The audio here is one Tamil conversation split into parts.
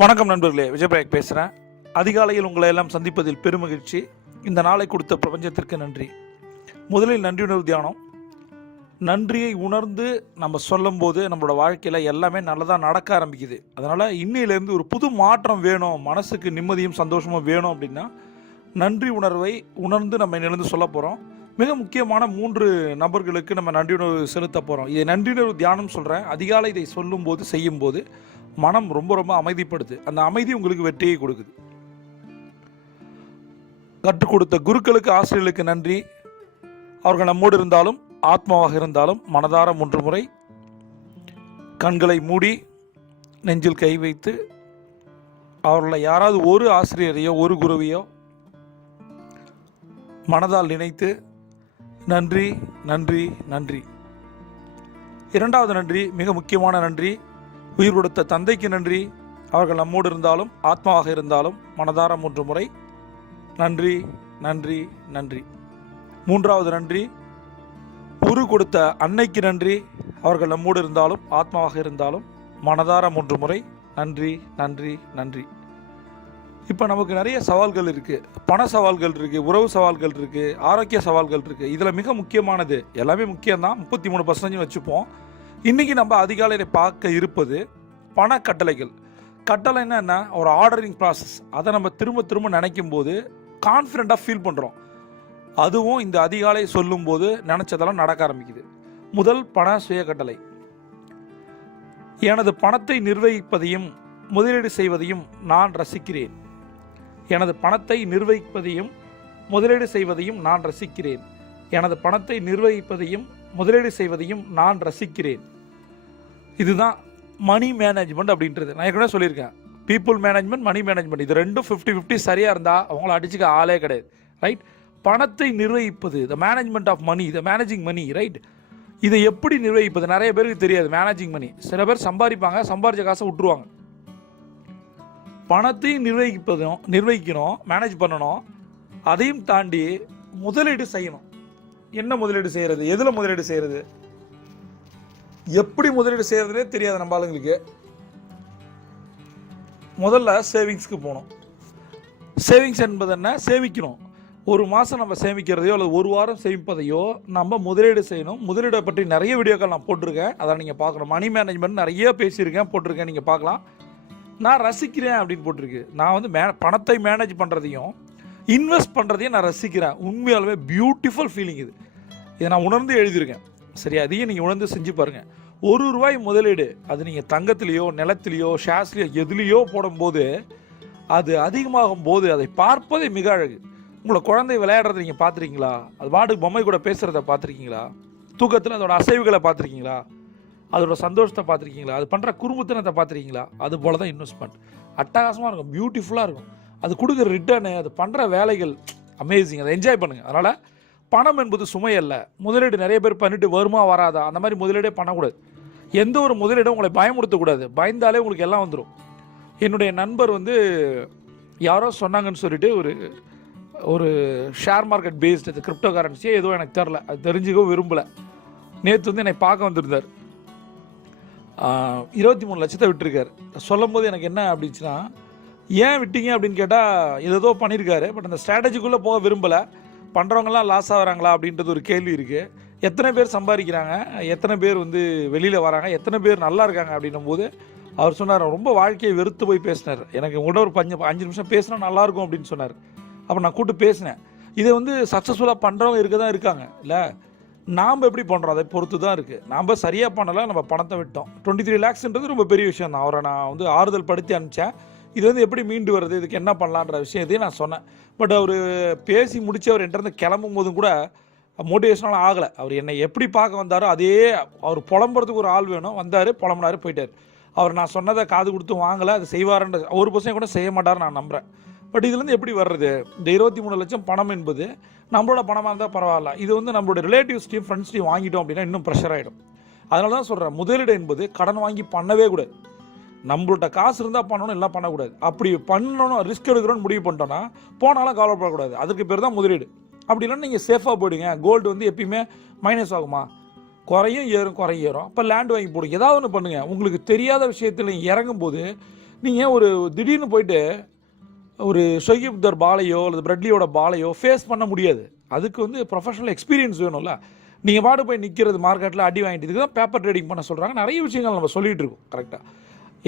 வணக்கம் நண்பர்களே, விஜயபிரேக் பேசுகிறேன். அதிகாலையில் உங்களை எல்லாம் சந்திப்பதில் பெருமகிழ்ச்சி. இந்த நாளை கொடுத்த பிரபஞ்சத்திற்கு நன்றி. முதலில் நன்றி உணர்வு தியானம். நன்றியை உணர்ந்து நம்ம சொல்லும்போது நம்மளோட வாழ்க்கையில் எல்லாமே நல்லதாக நடக்க ஆரம்பிக்குது. அதனால் இன்னையிலேருந்து ஒரு புது மாற்றம் வேணும், மனசுக்கு நிம்மதியும் சந்தோஷமும் வேணும் அப்படின்னா நன்றி உணர்வை உணர்ந்து நம்ம இன்னிலிருந்து சொல்ல போகிறோம். மிக முக்கியமான 3 நபர்களுக்கு நம்ம நன்றி உணர்வு செலுத்த போகிறோம். இதை நன்றி உணர்வு தியானம் சொல்கிறேன். அதிகாலை இதை சொல்லும்போது செய்யும்போது மனம் ரொம்ப ரொம்ப அமைதிப்படுது. அந்த அமைதி உங்களுக்கு வெற்றியை கொடுக்குது. கற்றுக் கொடுத்த குருக்களுக்கு, ஆசிரியர்களுக்கு நன்றி. அவர்கள் நம்மோடு இருந்தாலும் ஆத்மாவாக இருந்தாலும் மனதார 3 முறை கண்களை மூடி நெஞ்சில் கை வைத்து அவர்களை யாராவது ஒரு ஆசிரியரையோ ஒரு குருவையோ மனதால் நினைத்து நன்றி நன்றி நன்றி. 2வது நன்றி, மிக முக்கியமான நன்றி. உயிர் கொடுத்த தந்தைக்கு நன்றி. அவர்கள் நம்மோடு இருந்தாலும் ஆத்மாவாக இருந்தாலும் மனதார 3 முறை நன்றி நன்றி நன்றி. 3வது நன்றி, உரு கொடுத்த அன்னைக்கு நன்றி. அவர்கள் நம்மோடு இருந்தாலும் ஆத்மாவாக இருந்தாலும் மனதார 3 முறை நன்றி நன்றி நன்றி. இப்போ நமக்கு நிறைய சவால்கள் இருக்குது. பண சவால்கள் இருக்குது, உறவு சவால்கள் இருக்குது, ஆரோக்கிய சவால்கள் இருக்குது. இதில் மிக முக்கியமானது, எல்லாமே முக்கியம்தான், 33% வச்சுப்போம். இன்றைக்கி நம்ம அதிகாலையில் பார்க்க இருப்பது பண கட்டளைகள். கட்டளைன்னா என்ன? ஒரு ஆர்டரிங் ப்ராசஸ். அதை நம்ம திரும்ப திரும்ப நினைக்கும் போது கான்ஃபிடெண்ட்டாக ஃபீல் பண்ணுறோம். அதுவும் இந்த அதிகாலை சொல்லும்போது நினச்சதெல்லாம் நடக்க ஆரம்பிக்குது. முதல் பண சுய கட்டளை. எனது பணத்தை நிர்வகிப்பதையும் முதலீடு செய்வதையும் நான் ரசிக்கிறேன். எனது பணத்தை நிர்வகிப்பதையும் முதலீடு செய்வதையும் நான் ரசிக்கிறேன். எனது பணத்தை நிர்வகிப்பதையும் முதலீடு செய்வதையும் நான் ரசிக்கிறேன். இதுதான் மணி மேனேஜ்மெண்ட் அப்படின்றது. நான் ஏற்கனவே சொல்லியிருக்கேன், பீப்புள் மேனேஜ்மெண்ட், மணி மேனேஜ்மெண்ட், இது ரெண்டும் 50-50 சரியாக இருந்தால் அவங்கள அடிச்சுக்க ஆளே கிடையாது. ரைட்? பணத்தை நிர்வகிப்பது, the management of money, the managing money. Right? இதை எப்படி நிர்வகிப்பது நிறைய பேருக்கு தெரியாது. மேனேஜிங் மணி, சில பேர் சம்பாதிப்பாங்க, சம்பாதிச்ச காசை விட்டுருவாங்க. பணத்தையும் நிர்வகிக்கணும், மேனேஜ் பண்ணணும். அதையும் தாண்டி முதலீடு செய்யணும். என்ன முதலீடு செய்கிறது, எதில் முதலீடு செய்கிறது, எப்படி முதலீடு செய்கிறதுனே தெரியாது நம்ம ஆளுங்களுக்கு. முதல்ல சேவிங்ஸ்க்கு போகணும். சேவிங்ஸ் என்பது என்ன? சேமிக்கணும். ஒரு மாதம் நம்ம சேமிக்கிறதையோ அல்லது ஒரு வாரம் சேமிப்பதையோ நம்ம முதலீடு செய்யணும். முதலீடை பற்றி நிறைய வீடியோக்கள் நான் போட்டிருக்கேன், அதை நீங்கள் பார்க்கணும். மணி மேனேஜ்மெண்ட் நிறைய பேசியிருக்கேன், போட்டிருக்கேன், நீங்கள் பார்க்கலாம். நான் ரசிக்கிறேன் அப்படின்னு போட்டிருக்கு. நான் வந்து பணத்தை மேனேஜ் பண்ணுறதையும் இன்வெஸ்ட் பண்ணுறதையும் நான் ரசிக்கிறேன். உண்மையாலுமே பியூட்டிஃபுல் ஃபீலிங் இது. இதை நான் உணர்ந்து எழுதியிருக்கேன். சரி, அதையும் நீங்கள் உணர்ந்து செஞ்சு பாருங்கள். ₹1 முதலீடு, அது நீங்கள் தங்கத்திலேயோ நிலத்திலேயோ ஷேர்ஸ்லையோ எதுலேயோ போடும்போது அது அதிகமாகும் போது அதை பார்ப்பதே மிக அழகு. உங்களை குழந்தை விளையாடுறதை நீங்கள் பார்த்துருக்கீங்களா? அது பாட்டுக்கு பொம்மை கூட பேசுகிறத பார்த்துருக்கீங்களா? தூக்கத்தில் அதோட அசைவுகளை பார்த்துருக்கீங்களா? அதோட சந்தோஷத்தை பார்த்துருக்கீங்களா? அது பண்ணுற குறும்புத்தனத்தை பார்த்துருக்கீங்களா? அது போல தான் இன்வெஸ்ட்மெண்ட். அட்டகாசமாக இருக்கும், பியூட்டிஃபுல்லாக இருக்கும். அது கொடுக்குற ரிட்டர்னு, அது பண்ணுற வேலைகள் அமேசிங். அதை என்ஜாய் பண்ணுங்கள். அதனால் பணம் என்பது சுமை அல்ல. முதலீடு நிறைய பேர் பண்ணிட்டு வருமா வராதா அந்த மாதிரி முதலீடே பண்ணக்கூடாது. எந்த ஒரு முதலீடும் உங்களை பயமுறுத்தக்கூடாது. பயந்தாலே உங்களுக்கு எல்லாம் வந்துடும். என்னுடைய நண்பர் வந்து யாரோ சொன்னாங்கன்னு சொல்லிட்டு ஒரு ஷேர் மார்க்கெட் பேஸ்டு, அது கிரிப்டோ கரன்சியே ஏதோ எனக்கு தெரில, அது தெரிஞ்சுக்கவும் விரும்பலை. நேற்று வந்து என்னை பார்க்க வந்திருந்தார். 23 லட்சத்தை விட்டுருக்கார். சொல்லும் போது எனக்கு என்ன அப்படின்னுச்சுன்னா, ஏன் விட்டீங்க அப்படின்னு கேட்டால் ஏதோ பண்ணியிருக்காரு, பட் அந்த ஸ்ட்ராட்டஜிக்குள்ளே போக விரும்பலை. பண்ணுறவங்களாம் லாஸ் ஆகிறாங்களா அப்படின்றது ஒரு கேள்வி இருக்குது. எத்தனை பேர் சம்பாதிக்கிறாங்க, எத்தனை பேர் வந்து வெளியில் வராங்க, எத்தனை பேர் நல்லா இருக்காங்க அப்படின்னும் போது அவர் சொன்னார், ரொம்ப வாழ்க்கையை வெறுத்து போய் பேசினார். எனக்கு உங்கள்கிட்ட ஒரு 5 நிமிஷம் பேசினா நல்லாயிருக்கும் அப்படின்னு சொன்னார். அப்போ நான் கூப்பிட்டு பேசினேன். இதை வந்து சக்ஸஸ்ஃபுல்லாக பண்ணுறவங்க இருக்க தான் இருக்காங்க. இல்லை, நாம் எப்படி பண்ணுறோம் அதை பொறுத்து தான் இருக்குது. நாம் சரியாக பண்ணலை, நம்ம பணத்தை விட்டோம். 23 lakhsன்றது ரொம்ப பெரிய விஷயம் தான். அவரை நான் வந்து ஆறுதல் படுத்தி அனுப்பிச்சேன். இது வந்து எப்படி மீண்டு வருது, இதுக்கு என்ன பண்ணலான்ற விஷயத்தையும் நான் சொன்னேன். பட் அவர் பேசி முடித்து அவர் என்கிட்ட கிளம்பும் போதும் கூட மோட்டிவேஷனாலும் ஆகலை. அவர் என்னை எப்படி பார்க்க வந்தாரோ அதே, அவர் புலம்புறதுக்கு ஒரு ஆள் வேணும். வந்தார், புலம்புனார், போயிட்டார். அவர் நான் சொன்னதை காது கொடுத்து வாங்கலை, அது செய்வாருன்ற 1% கூட செய்ய மாட்டார் நான் நம்புகிறேன். பட் இதுலேருந்து எப்படி வர்றது? இந்த 23 லட்சம் பணம் என்பது நம்மளோட பணமாக இருந்தால் பரவாயில்ல. இது வந்து நம்மளோட ரிலேட்டிவ்ஸ்டையும் ஃப்ரெண்ட்ஸ்டையும் வாங்கிட்டோம் அப்படின்னா இன்னும் ப்ரெஷர் ஆகிடும். அதனால தான் சொல்கிறேன், முதலீடு என்பது கடன் வாங்கி பண்ணவே கூடாது. நம்மள்கிட்ட காசு இருந்தால் பண்ணணும், எல்லாம் பண்ணக்கூடாது. அப்படி பண்ணணும், ரிஸ்க் எடுக்கிறோன்னு முடிவு பண்ணிட்டோன்னா போனாலும் கவலைப்படக்கூடாது. அதுக்கு பேர் தான் முதலீடு. அப்படி இல்லைன்னா நீங்கள் சேஃபாக போயிடுங்க. கோல்டு வந்து எப்பயுமே மைனஸ் ஆகுமா? குறையும் ஏறும். அப்போ லேண்ட் வாங்கி போடுங்க, ஏதாவது ஒன்று பண்ணுங்கள். உங்களுக்கு தெரியாத விஷயத்தில் இறங்கும் போது நீங்கள் ஒரு திடீர்னு போயிட்டு ஒரு ஷொய்கிப்தர் பாலையோ அல்லது பிரெட்லியோட பாலையோ ஃபேஸ் பண்ண முடியாது. அதுக்கு வந்து ப்ரொஃபஷனல் எக்ஸ்பீரியன்ஸ் வேணும்ல. நீங்கள் பாட்டு போய் நிற்கிறது மார்க்கெட்டில் அடி வாங்கிட்டு இதுக்கு தான் பேப்பர் ட்ரேடிங் பண்ண சொல்கிறாங்க. நிறைய விஷயங்கள் நம்ம சொல்லிகிட்டு இருக்கோம். கரெக்டாக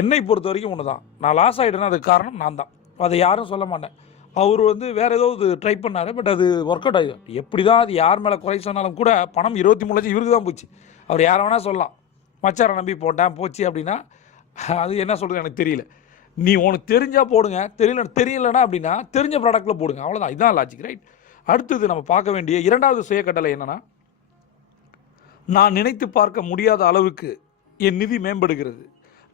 என்னை பொறுத்த வரைக்கும் ஒன்று தான், நான் லாஸ் ஆகிட்டேன்னா அதுக்கு காரணம் நான் தான். அதை யாரும் சொல்ல மாட்டேன். அவர் வந்து வேறு ஏதோ ட்ரை பண்ணார், பட் அது ஒர்க் அவுட் ஆகிடும். எப்படி தான் அது யார் மேலே குறை சொன்னாலும் கூட பணம் 23 லட்சம் இவருக்கு தான் போச்சு. அவர் யாரை வேணால் சொல்லலாம், மச்சாரை நம்பி போட்டேன் போச்சு அப்படின்னா அது என்ன சொல்கிறது எனக்கு தெரியல. நீ உனக்கு தெரிஞ்சால் போடுங்க, தெரியலனா அப்படின்னா தெரிஞ்ச ப்ராடக்ட்டில் போடுங்க, அவ்வளோதான். இதுதான் லாஜிக், ரைட்? அடுத்தது நம்ம பார்க்க வேண்டிய இரண்டாவது சுய கட்டளை என்னென்னா, நான் நினைத்து பார்க்க முடியாத அளவுக்கு என் நிதி மேம்படுகிறது.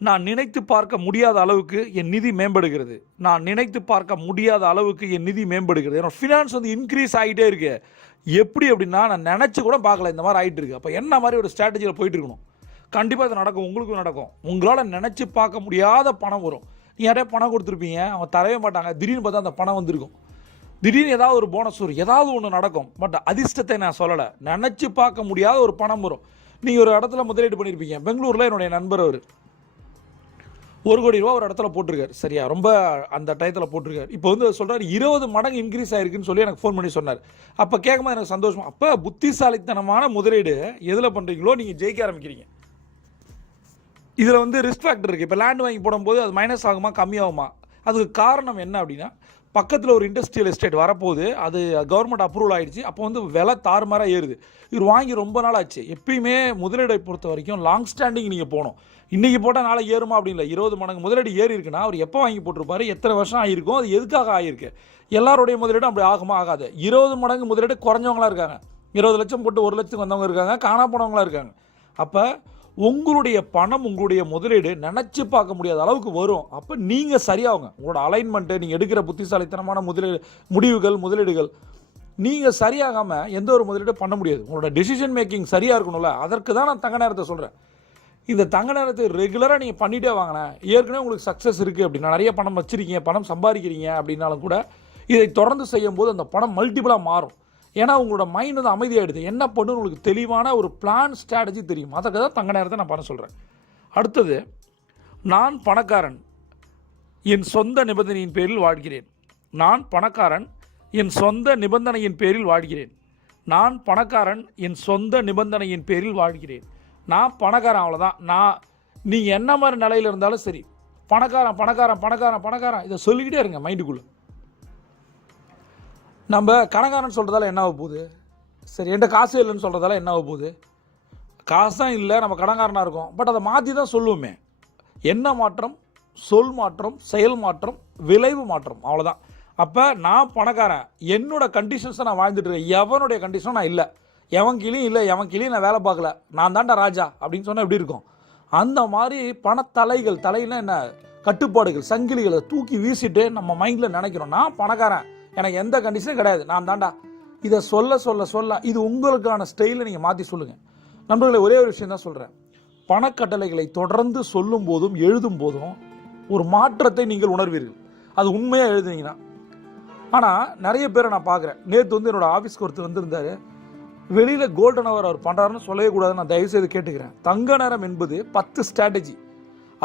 நான் நினைத்து பார்க்க முடியாத அளவுக்கு என் நிதி மேம்படுகிறது. நான் நினைத்து பார்க்க முடியாத அளவுக்கு என் நிதி மேம்படுகிறது. என்னோட ஃபினான்ஸ் வந்து இன்க்ரீஸ் ஆகிட்டே இருக்கு. எப்படி அப்படின்னா நான் நினச்சி கூட பார்க்கல இந்த மாதிரி ஆகிட்டு இருக்கு. அப்போ என்ன மாதிரி ஒரு ஸ்ட்ராட்டஜியில் போயிட்டு இருக்கணும். கண்டிப்பாக இது நடக்கும், உங்களுக்கும் நடக்கும். உங்களால் நினச்சி பார்க்க முடியாத பணம் வரும். நீ யாரையா பணம் கொடுத்துருப்பீங்க, அவங்க தரவே மாட்டாங்க. திடீர்னு பார்த்தா அந்த பணம் வந்திருக்கும். திடீர்னு ஏதாவது ஒரு போனஸ் வரும், ஏதாவது ஒன்று நடக்கும். பட் அதிர்ஷ்டத்தை நான் சொல்லலை, நினச்சி பார்க்க முடியாத ஒரு பணம் வரும். நீங்கள் ஒரு இடத்துல முதலீடு பண்ணியிருப்பீங்க. பெங்களூரில் என்னுடைய நண்பர் அவர் 1 கோடி ரூபா ஒரு இடத்துல போட்டிருக்காரு. சரியா, ரொம்ப அந்த டயத்தில் போட்டிருக்காரு. இப்போ வந்து சொல்கிறார் 20 மடங்கு இன்க்ரீஸ் ஆகிருக்குன்னு சொல்லி எனக்கு ஃபோன் பண்ணி சொன்னார். அப்போ கேட்கும்போது எனக்கு சந்தோஷமா. அப்போ புத்திசாலித்தனமான முதலீடு எதில் பண்ணுறீங்களோ நீங்கள் ஜெயிக்க ஆரம்பிக்கிறீங்க. இதில் வந்து ரிஸ்க் ஃபேக்டர் இருக்குது. இப்போ லேண்ட் வாங்கி போடும்போது அது மைனஸ் ஆகுமா கம்மியாகுமா? அதுக்கு காரணம் என்ன அப்படின்னா, பக்கத்தில் ஒரு இண்டஸ்ட்ரியல் எஸ்டேட் வரப்போகுது, அது கவர்மெண்ட் அப்ரூவல் ஆகிடுச்சு. அப்போ வந்து விலை தாறுமாறாக ஏறுது. இவர் வாங்கி ரொம்ப நாள் ஆச்சு. எப்பயுமே முதலீடை பொறுத்த வரைக்கும் லாங் ஸ்டாண்டிங் நீங்கள் போகணும். இன்றைக்கி போட்டால் நாளைக்கு ஏறுமா அப்படி இல்லை. 20 மடங்கு முதலீடு ஏறி இருக்குன்னா அவர் எப்போ வாங்கி போட்டிருப்பாரு, எத்தனை வருஷம் ஆகிருக்கும், அது எதுக்காக ஆகிருக்கு. எல்லாருடைய முதலீடும் அப்படி ஆகுமா ஆகாது. 20 மடங்கு முதலீடு குறைஞ்சவங்களாக இருக்காங்க. 20 லட்சம் போட்டு 1 லட்சத்துக்கு வந்தவங்க இருக்காங்க, காணா போனவங்களாக இருக்காங்க. அப்போ உங்களுடைய பணம், உங்களுடைய முதலீடு நினச்சி பார்க்க முடியாத அளவுக்கு வரும். அப்போ நீங்கள் சரியாகுங்க. உங்களோட அலைன்மெண்ட்டு, நீங்கள் எடுக்கிற புத்திசாலித்தனமான முதலீடுகள் நீங்கள் சரியாகாமல் எந்த ஒரு முதலீடும் பண்ண முடியாது. உங்களோட டெசிஷன் மேக்கிங் சரியாக இருக்கணும்ல. அதற்கு தான் நான் தங்க நேரத்தை சொல்கிறேன். இந்த தங்க நேரத்தை ரெகுலராக நீங்கள் பண்ணிகிட்டே வாங்கினேன். ஏற்கனவே உங்களுக்கு சக்ஸஸ் இருக்குது அப்படின்னா, நிறைய பணம் வச்சுருக்கீங்க, பணம் சம்பாதிக்கிறீங்க அப்படின்னாலும் கூட இதை தொடர்ந்து செய்யும் போது அந்த பணம் மல்டிபிளாக மாறும். ஏன்னா உங்களோட மைண்ட் வந்து அமைதியாகிடுது. என்ன பண்ணுன்னு உங்களுக்கு தெளிவான ஒரு பிளான் ஸ்ட்ராட்டஜி தெரியும். அதுக்கு தான் தங்க நேரத்தை நான் பண்ண சொல்கிறேன். அடுத்தது, நான் பணக்காரன், என் சொந்த நிபந்தனையின் பேரில் வாழ்கிறேன். நான் பணக்காரன், என் சொந்த நிபந்தனையின் பேரில் வாழ்கிறேன். நான் பணக்காரன், என் சொந்த நிபந்தனையின் பேரில் வாழ்கிறேன். நான் பணக்காரன், அவ்வளோதான். நீங்கள் என்ன மாதிரி நிலையில் இருந்தாலும் சரி, பணக்காரன் பணக்காரன் பணக்காரன் பணக்காரன் இதை சொல்லிக்கிட்டே இருங்க மைண்டுக்குள்ளே. நம்ம கணக்காரன் சொல்கிறதால என்ன ஆக போகுது? சரி, என்கிட்ட காசு இல்லைன்னு சொல்கிறதால என்ன ஆக போகுது? காசு தான் இல்லை, நம்ம கடன்காரனாக இருக்கோம். பட் அதை மாற்றி தான் சொல்லுவோமே. என்ன மாற்றம்? சொல் மாற்றம், செயல் மாற்றம், விளைவு மாற்றம், அவ்வளோதான். அப்போ நான் பணக்காரன், என்னோட கண்டிஷன்ஸை நான் வாழ்ந்துட்டு இருக்கேன். எவனுடைய கண்டிஷனும் நான் இல்லை, எவன் கீழேயும் இல்லை, எவன் கீழேயும் நான் வேலை பார்க்கல, நான் தாண்டா ராஜா அப்படின்னு சொன்னால் எப்படி இருக்கும்? அந்த மாதிரி பணத்தலைகள், தலையில் என்ன கட்டுப்பாடுகள், சங்கிலிகளை தூக்கி வீசிட்டு நம்ம மைண்டில் நினைக்கிறோம், நான் பணக்காரன், எனக்கு எந்த கண்டிஷனும் கிடையாது, நான் தாண்டா. இதை சொல்ல சொல்ல சொல்ல இது உங்களுக்கான ஸ்டைலை நீங்கள் மாற்றி சொல்லுங்கள். நண்பர்களே, ஒரே ஒரு விஷயம் தான் சொல்கிறேன். பணக்கட்டளைகளை தொடர்ந்து சொல்லும் போதும் எழுதும் போதும் ஒரு மாற்றத்தை நீங்கள் உணர்வீர்கள். அது உண்மையாக எழுதுனீங்கன்னா. ஆனால் நிறைய பேரை நான் பார்க்குறேன். நேற்று வந்து என்னோடய ஆஃபீஸ்க்கு ஒருத்தர் வந்திருந்தார். வெளியில் கோல்டன் அவர் பண்ணுறாருன்னு சொல்லவே கூடாதுன்னு நான் தயவுசெய்து கேட்டுக்கிறேன். தங்க நேரம் என்பது 10 ஸ்ட்ராட்டஜி.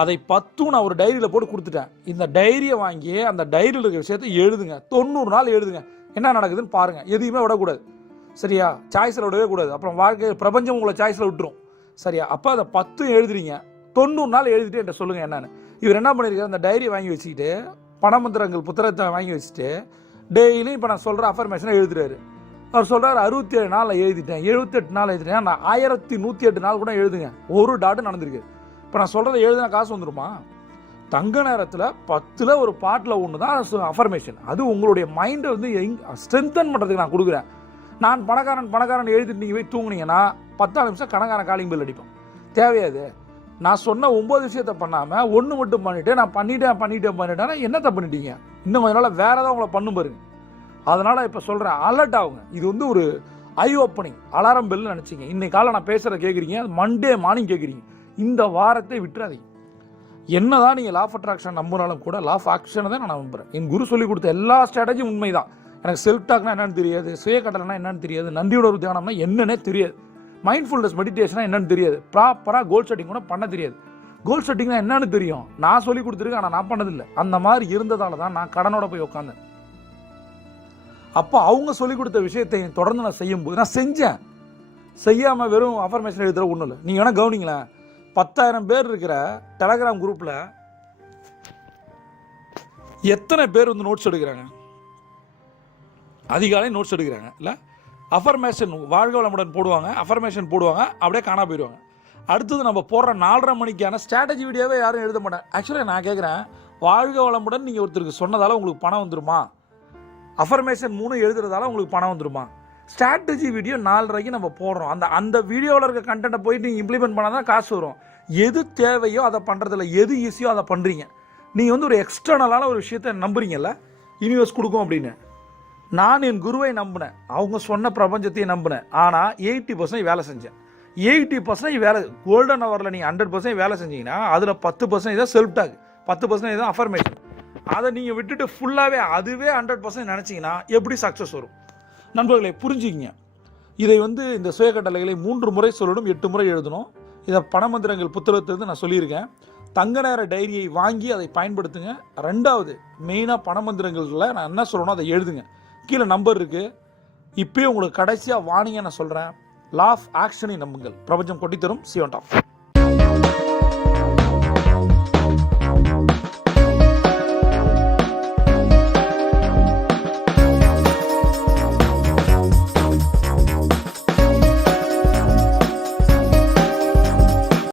அதை 10 நான் ஒரு டைரியில் போட்டு கொடுத்துட்டேன். இந்த டைரியை வாங்கி அந்த டைரியில் இருக்கிற விஷயத்தை எழுதுங்க. 90 நாள் எழுதுங்க. என்ன நடக்குதுன்னு பாருங்கள். எதையுமே விடக்கூடாது. சரியா? சாய்ஸில் விடவே கூடாது. அப்புறம் வாழ்க்கை பிரபஞ்சம் உங்களை சாய்ஸில் விட்டுரும். சரியா? அப்போ அதை 10 எழுதுறீங்க. 90 நாள் எழுதிட்டு என்கிட்ட சொல்லுங்கள் என்னன்னு. இவர் என்ன பண்ணியிருக்காரு, அந்த டைரி வாங்கி வச்சுக்கிட்டு, பணமந்திரங்கள் புத்தகத்தை வாங்கி வச்சுட்டு டெய்லியும் இப்போ நான் சொல்கிற அஃபர்மேஷனை எழுதுறாரு. அவர் சொல்கிறார் 67 நாளில் எழுதிட்டேன், 78 நாள் எழுதிட்டேன். நான் 1108 நாள் கூட எழுதுங்க. ஒரு டாட்டு நடந்திருக்கு. இப்போ நான் சொல்கிறத எழுதினா காசு வந்துடுமா? தங்க நேரத்தில் 10ல் ஒரு பாட்டில் ஒன்று தான் அஃபர்மேஷன். அது உங்களுடைய மைண்டை வந்து ஸ்ட்ரென்தன் பண்ணுறதுக்கு நான் கொடுக்குறேன். நான் பணக்காரன் எழுதிட்டு நீங்கள் போய் தூங்குனீங்கன்னா 10 நிமிஷம் கணக்காரன் காலிங் பில் அடிப்போம். தேவையாது. நான் சொன்ன 9 விஷயத்தை பண்ணாமல் 1 மட்டும் பண்ணிவிட்டு நான் பண்ணிட்டேன்னா என்னத்தை பண்ணிட்டீங்க? இன்னும் கொஞ்ச நாள் வேறு ஏதாவது உங்களை பண்ணும் பாருங்க. அதனால் இப்போ சொல்கிறேன், அலர்ட் ஆகுங்க. இது வந்து ஒரு ஐ ஓப்பனிங் அலாரம் பெல்னு நினச்சிங்க. இன்னைக்கு காலை நான் பேசுகிறத கேட்குறீங்க, மண்டே மார்னிங் கேட்குறீங்க. இந்த வாரத்தை விட்டுறாதீங்க. என்னதான் நீங்கள் லா ஆஃப் அட்ராக்ஷன் நம்பினாலும் கூட லா ஆஃப் ஆக்ஷனை தான் நான் நம்புகிறேன். என் குரு சொல்லிக் கொடுத்த எல்லா ஸ்ட்ராட்டஜியும் உண்மை தான். எனக்கு செல்ஃப் டாக்னா என்னன்னு தெரியாது, சுய கட்டளைனா என்னன்னு தெரியாது, நன்றியோட ஒரு தியானம்னா என்னன்னே தெரியாது, மைண்ட்ஃபுல்னஸ் மெடிடேஷனா என்னன்னு தெரியாது, ப்ராப்பராக கோல் செட்டிங் கூட பண்ண தெரியாது. கோல் செட்டிங்னா என்னன்னு தெரியும், நான் சொல்லி கொடுத்துருக்கேன், ஆனால் நான் பண்ணதில்லை. அந்த மாதிரி இருந்ததால தான் நான் கடனோட போய் உட்காந்தேன். அப்போ அவங்க சொல்லிக் கொடுத்த விஷயத்தை தொடர்ந்து நான் செய்யும்போது நான் செஞ்சேன். செய்யாமல் வெறும் அஃபர்மேஷன் எழுதுற ஒன்றும் இல்லை. நீங்கள் வேணால் கவனிங்களேன், 10,000 பேர் இருக்கிற டெலகிராம் குரூப்பில் எத்தனை பேர் வந்து நோட்ஸ் எடுக்கிறாங்க? அதிகாலை நோட்ஸ் எடுக்கிறாங்க இல்லை? அஃபர்மேஷன் வாழ்க வளமுடன் போடுவாங்க, அஃபர்மேஷன் போடுவாங்க, அப்படியே காணா போயிடுவாங்க. அடுத்தது நம்ம போடுற 4:30 மணிக்கான ஸ்ட்ராட்டஜி வீடியோவே யாரும் எழுத மாட்டேன். ஆக்சுவலாக நான் கேட்குறேன், வாழ்க வளமுடன் நீங்கள் ஒருத்தருக்கு சொன்னதால் உங்களுக்கு பணம் வந்துருமா? அஃபர்மேஷன் 3 எழுதுறதால உங்களுக்கு பணம் வந்துருமா? ஸ்ட்ராட்டஜி வீடியோ 4:30க்கு நம்ம போடுறோம். அந்த வீடியோவில் இருக்க கண்டென்ட்டை போயிட்டு நீங்கள் இம்ப்ளிமெண்ட் பண்ணால் தான் காசு வரும். எது தேவையோ அதை பண்ணுறதில்ல, எது ஈஸியோ அதை பண்ணுறீங்க. நீங்கள் வந்து ஒரு எக்ஸ்டர்னலான ஒரு விஷயத்தை நம்புறீங்கல்ல, யூனிவர்ஸ் கொடுக்கும் அப்படின்னு. நான் என் குருவை நம்பினேன், அவங்க சொன்ன பிரபஞ்சத்தையும் நம்பினேன். ஆனால் 80% வேலை செஞ்சேன். 80% வேலை கோல்டன் ஹவரில் நீங்கள் 100% வேலை செஞ்சீங்கன்னா அதில் 10% தான் செல்ஃப் டாக், 10% தான் அஃபர்மேஷன். அதை நீங்கள் விட்டுட்டு ஃபுல்லாகவே அதுவே 100% நினச்சிங்கன்னா எப்படி சக்ஸஸ் வரும்? நண்பர்களை புரிஞ்சுக்கிங்க. இதை வந்து இந்த சுயக்கட்டளைகளை 3 முறை சொல்லணும், 8 முறை எழுதணும். இதை பணமந்திரங்கள் புத்தகத்திலிருந்து நான் சொல்லியிருக்கேன். தங்க நேர டைரியை வாங்கி அதை பயன்படுத்துங்க. 2வது மெயினாக பணமந்திரங்களில் நான் என்ன சொல்லணும் அதை எழுதுங்க. கீழே நம்பர் இருக்குது. இப்போயே உங்களுக்கு கடைசியாக வாணிங்க நான் சொல்கிறேன், லா ஆஃப் ஆக்ஷனை நம்புங்கள், பிரபஞ்சம் கொட்டித்தரும். சிவன் டாப்.